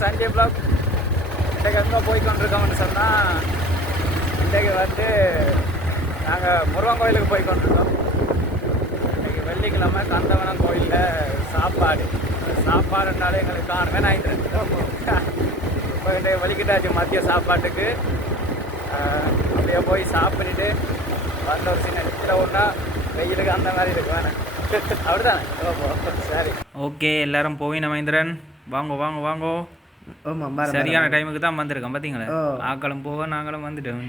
Sunday black. இன்றைக்கு எங்கே போய் கொண்டிருக்கோம்னு சொன்னால், இன்றைக்கு வந்து நாங்கள் முருகன் கோயிலுக்கு போய் கொண்டிருக்கோம். இன்றைக்கு வெள்ளிக்கிழமை கந்தவனம் கோயிலில் சாப்பாடுனாலே எங்களுக்கு காணுமே நான் இப்போ இன்றைக்கு வலிக்கிட்டாச்சு மதிய சாப்பாட்டுக்கு. அப்படியே போய் சாப்பிட்டுட்டு வந்த ஒரு சின்ன நிற்கிற ஒன்றா வெயிலுக்கு அந்த மாதிரி இருக்கு வேணாம் அப்படிதானே. சரி ஓகே, எல்லாரும் போய் மகேந்திரன் வாங்கோ வாங்கோ வாங்கோ. சரியான டைமுக்கு தான் வந்திருக்கோம் பார்த்தீங்களா. ஆக்களும் போக நாங்களும் வந்துட்டோம்.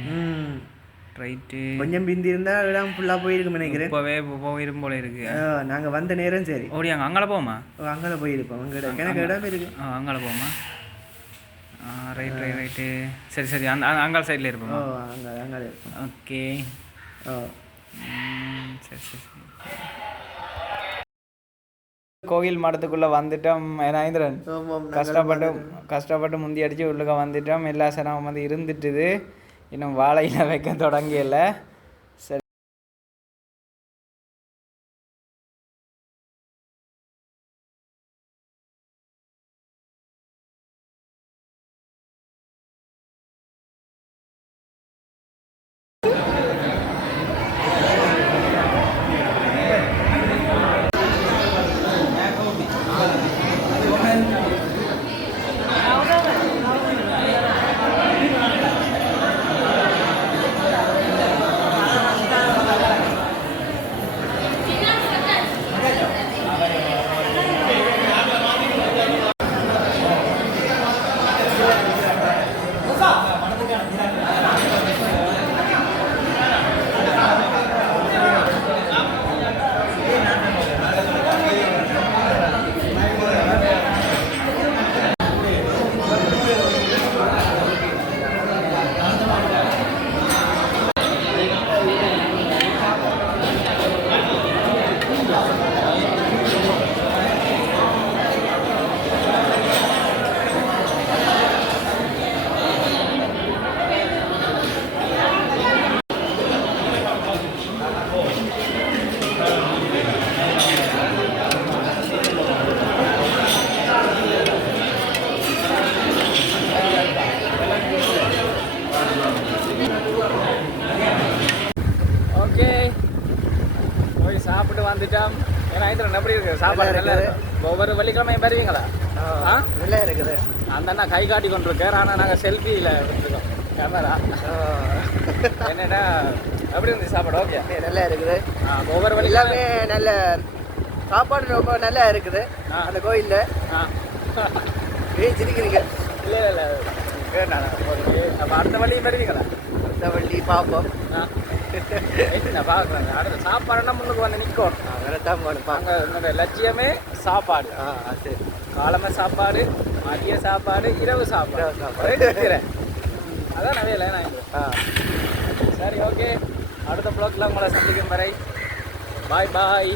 ரைட்டு, கொஞ்சம் பிந்தி இருந்தால் இடம் ஃபுல்லாக போயிருக்கும் நினைக்கிறேன். இப்போவே போயிரும் போல இருக்கு. நாங்கள் வந்த நேரம் சரி ஓடியாங்க அங்கே போமா. அங்கே போயிருப்போம். எனக்கு இடம் இருக்கு. அங்கே போமா. Right right right. சரி சரி, அந்த அங்காள சைடில் இருப்போம். அங்கே இருப்போம். ஓகே சரி சரி. கோயில் மடத்துக்குள்ளே வந்துட்டோம். ஏனாந்திரன் கஷ்டப்பட்டு முந்தி அடித்து உள்ளுக்க வந்துட்டோம். எல்லா சிரமம் வந்து இருந்துட்டுது. இன்னும் வாழையில் வைக்க தொடங்கல. சரி சாப்பிட்டு வந்துட்டோம். ஏன்னா எப்படி இருக்கு சாப்பாடு? நல்லா ஒவ்வொரு வெள்ளிக்கிழமையும் பெறுவீங்களா? நல்லா இருக்குது. அந்த அண்ணா கை காட்டி கொண்டு இருக்கார். ஆனால் நாங்கள் செல்ஃபியில் எடுத்துருக்கோம் கேமரா. என்னென்னா எப்படி இருந்துச்சு சாப்பாடு? ஓகே நல்லா இருக்குது. ஒவ்வொரு எல்லாமே நல்ல சாப்பாடு ரொம்ப நல்லா இருக்குது அந்த கோயிலில். சிரிக்கிறீங்க? இல்லை இல்லை கேட்டாங்க. அப்போ அடுத்த வழியும் பெறுவீங்களா? அடுத்த வழி பார்ப்போம். நான் பார்க்குறேன். அடுத்த சாப்பாடுனா முன்னுக்கு வந்து நிற்கும். தான் போகணும். அங்கே என்னோட லட்சியமே சாப்பாடு. சரி, காலமை சாப்பாடு, மதிய சாப்பாடு, இரவு சாப்பாடு இருக்கிறேன். அதான் நவையில நான். சரி ஓகே, அடுத்த ப்ளாக்ல உங்களை சந்திக்கும் வரை பாய் பாய்.